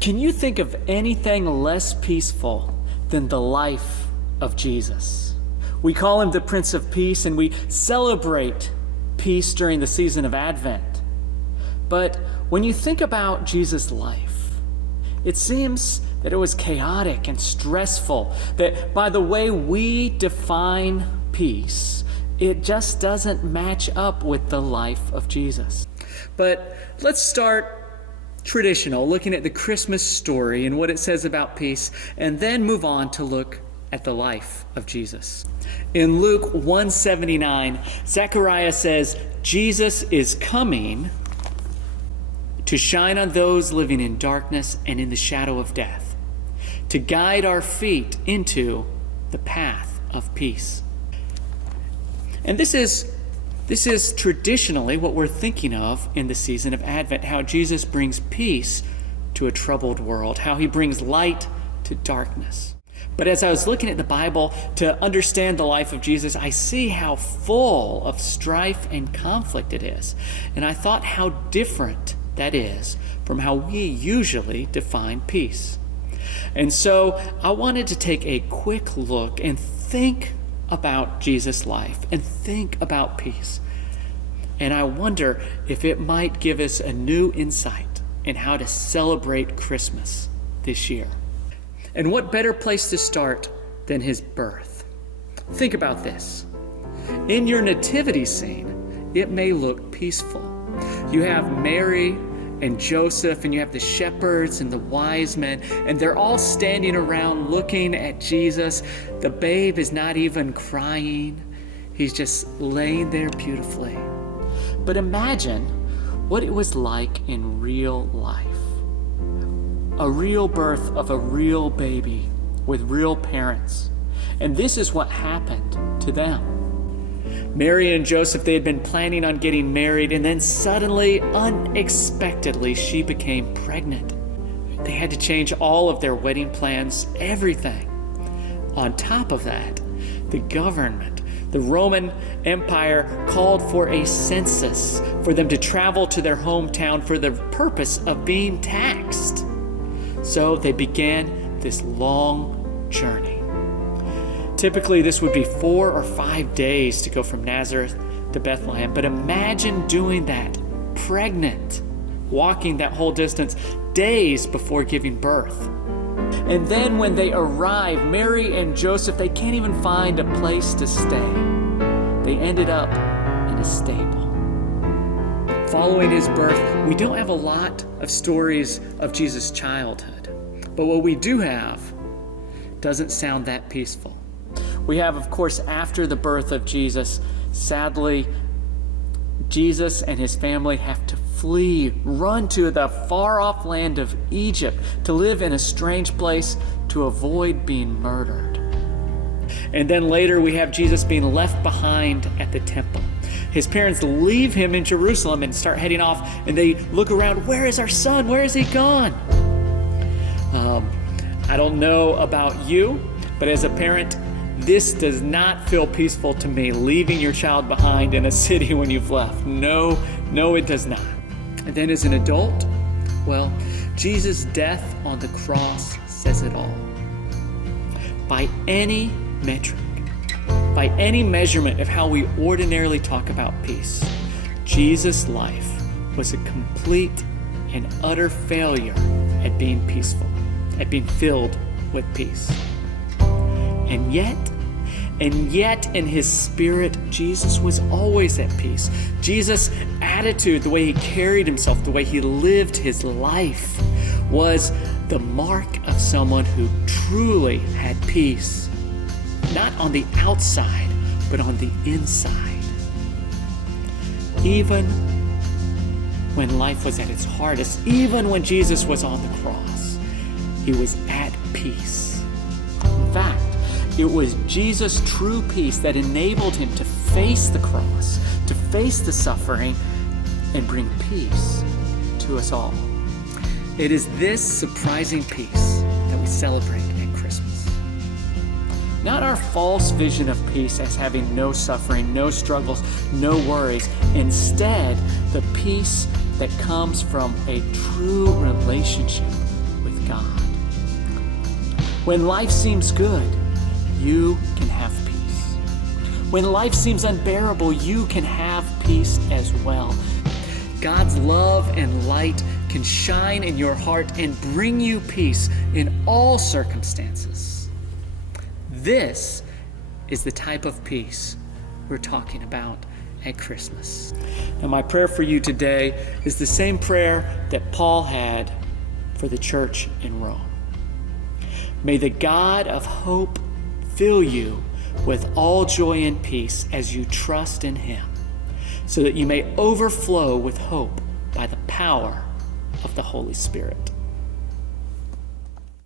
Can you think of anything less peaceful than the life of Jesus? We call him the Prince of Peace, and we celebrate peace during the season of Advent. But when you think about Jesus' life, it seems that it was chaotic and stressful, that by the way we define peace, it just doesn't match up with the life of Jesus. But let's start traditional, looking at the Christmas story and what it says about peace, and then move on to look at the life of Jesus. In Luke 1:79, Zechariah says, Jesus is coming to shine on those living in darkness and in the shadow of death, to guide our feet into the path of peace. And this is traditionally what we're thinking of in the season of Advent, how Jesus brings peace to a troubled world, how he brings light to darkness. But as I was looking at the Bible to understand the life of Jesus, I see how full of strife and conflict it is. And I thought how different that is from how we usually define peace. And so I wanted to take a quick look and think about Jesus' life and think about peace. And I wonder if it might give us a new insight in how to celebrate Christmas this year. And what better place to start than his birth? Think about this. In your nativity scene, it may look peaceful. You have Mary and Joseph, and you have the shepherds and the wise men, and they're all standing around looking at Jesus. The babe is not even crying. He's just laying there beautifully. But imagine what it was like in real life. A real birth of a real baby with real parents. And this is what happened to them. Mary and Joseph, they had been planning on getting married, and then suddenly, unexpectedly, she became pregnant. They had to change all of their wedding plans, everything. On top of that, the government, the Roman Empire, called for a census for them to travel to their hometown for the purpose of being taxed. So they began this long journey. Typically, this would be 4 or 5 days to go from Nazareth to Bethlehem. But imagine doing that, pregnant, walking that whole distance days before giving birth. And then when they arrive, Mary and Joseph, they can't even find a place to stay. They ended up in a stable. Following his birth, we don't have a lot of stories of Jesus' childhood. But what we do have doesn't sound that peaceful. We have, of course, after the birth of Jesus, sadly, Jesus and his family have to flee, run to the far-off land of Egypt to live in a strange place to avoid being murdered. And then later we have Jesus being left behind at the temple. His parents leave him in Jerusalem and start heading off, and they look around, where is our son? Where is he gone? I don't know about you, but as a parent, this does not feel peaceful to me, leaving your child behind in a city when you've left. No, it does not. And then as an adult, well, Jesus' death on the cross says it all. By any metric, by any measurement of how we ordinarily talk about peace, Jesus' life was a complete and utter failure at being peaceful, at being filled with peace. And yet in his spirit, Jesus was always at peace. Jesus' attitude, the way he carried himself, the way he lived his life, was the mark of someone who truly had peace. Not on the outside, but on the inside. Even when life was at its hardest, even when Jesus was on the cross, he was at peace. In fact, it was Jesus' true peace that enabled him to face the cross, to face the suffering, and bring peace to us all. It is this surprising peace that we celebrate at Christmas. Not our false vision of peace as having no suffering, no struggles, no worries. Instead, the peace that comes from a true relationship with God. When life seems good, you can have peace. When life seems unbearable, you can have peace as well. God's love and light can shine in your heart and bring you peace in all circumstances. This is the type of peace we're talking about at Christmas. Now, my prayer for you today is the same prayer that Paul had for the church in Rome. May the God of hope fill you with all joy and peace as you trust in him, so that you may overflow with hope by the power of the Holy Spirit.